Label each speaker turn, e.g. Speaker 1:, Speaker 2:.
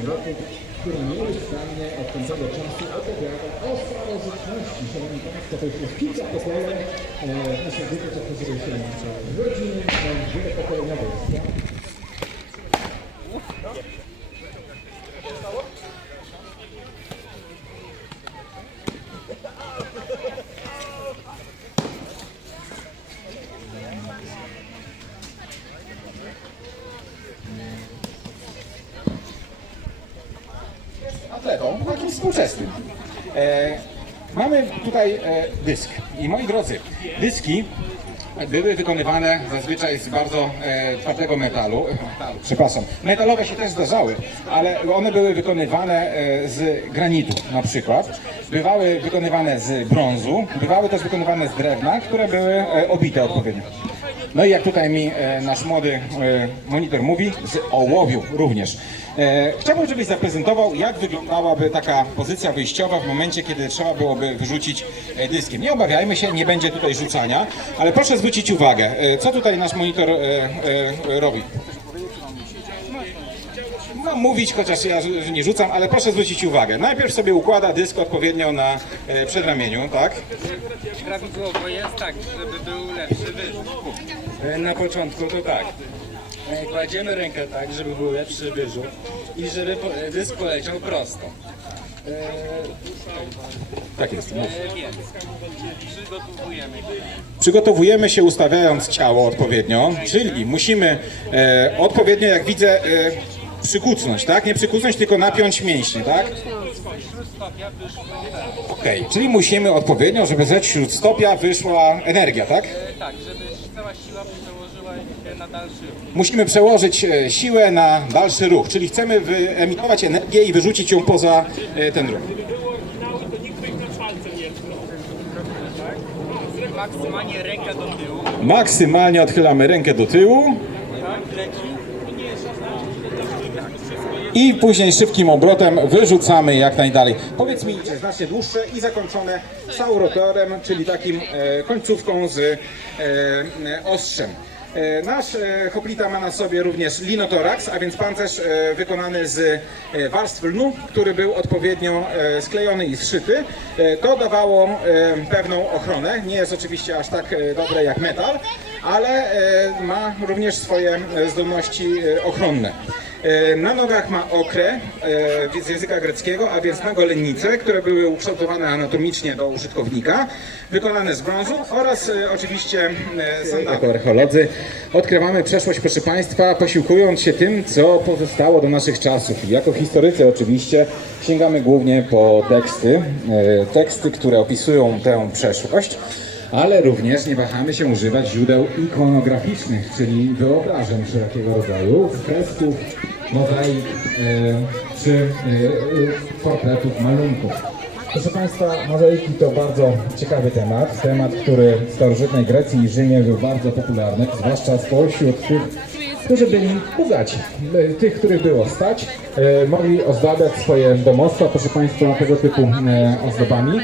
Speaker 1: roku, który nieustannie od tamtego czasu opowiada o starożytności. Szanowni Państwo, to już jest kilka pokoleń e, naszej grupy, co okazuje się rodziny e, wielopokoleniowej.
Speaker 2: Atletą, takim współczesnym. E, mamy tutaj e, dysk. I moi drodzy, dyski były wykonywane zazwyczaj z bardzo e, twardego metalu, metalu, przepraszam, metalowe się też zdarzały, ale one były wykonywane e, z granitu na przykład, bywały wykonywane z brązu, bywały też wykonywane z drewna, które były e, obite odpowiednio. No i jak tutaj mi e, nasz młody e, monitor mówi, z ołowiu również. E, chciałbym, żebyś zaprezentował, jak wyglądałaby taka pozycja wyjściowa w momencie, kiedy trzeba byłoby wyrzucić e, dyskiem. Nie obawiajmy się, nie będzie tutaj rzucania, ale proszę zwrócić uwagę, e, co tutaj nasz monitor e, e, robi. Mam mówić, chociaż ja nie rzucam, ale proszę zwrócić uwagę. Najpierw sobie układa dysk odpowiednio na e, przedramieniu, tak?
Speaker 3: Prawidłowo jest tak, żeby był lepszy wyrzut. E, Na początku to tak. E, Kładziemy rękę tak, żeby był lepszy wyrzut i żeby po- e, dysk poleciał prosto.
Speaker 2: Tak jest. Mów.
Speaker 3: E, Więc przygotowujemy
Speaker 2: Przygotowujemy się ustawiając ciało odpowiednio, czyli musimy e, odpowiednio, jak widzę, e, przykucnąć, tak? Nie przykucnąć, tylko napiąć mięśnie, tak? Okej, czyli musimy odpowiednio, żeby ze śródstopia wyszła energia, tak?
Speaker 3: tak, żeby cała siła przełożyła się na dalszy ruch.
Speaker 2: Musimy przełożyć e, siłę na dalszy ruch, czyli chcemy wyemitować energię i wyrzucić ją poza e, ten ruch.
Speaker 3: Maksymalnie ręka do tyłu.
Speaker 2: Maksymalnie odchylamy rękę do tyłu. I później szybkim obrotem wyrzucamy jak najdalej. Powiedz mi, znacznie dłuższe i zakończone saurotorem, czyli takim e, końcówką z e, e, ostrzem. E, Nasz e, hoplita ma na sobie również linotorax, a więc pancerz e, wykonany z e, warstw lnu, który był odpowiednio e, sklejony i zszyty. E, To dawało e, pewną ochronę. Nie jest oczywiście aż tak e, dobre jak metal, ale e, ma również swoje e, zdolności e, ochronne. E, Na nogach ma okrę e, z języka greckiego, a więc nagolennice, które były ukształtowane anatomicznie do użytkownika, wykonane z brązu oraz e, oczywiście sandały. Jako archeolodzy odkrywamy przeszłość, proszę Państwa, posiłkując się tym, co pozostało do naszych czasów. I Jako historycy oczywiście sięgamy głównie po teksty, teksty, które opisują tę przeszłość ale również nie wahamy się używać źródeł ikonograficznych, czyli wyobrażeń wszelkiego rodzaju, fresków, mozaik czy e, e, portretów, malunków. Proszę Państwa, mozaiki to bardzo ciekawy temat, temat, który w starożytnej Grecji i Rzymie był bardzo popularny, zwłaszcza spośród tych, którzy byli bogaci. E, Tych, których było stać, mogli ozdabiać swoje domostwa, proszę Państwa, tego typu ozdobami.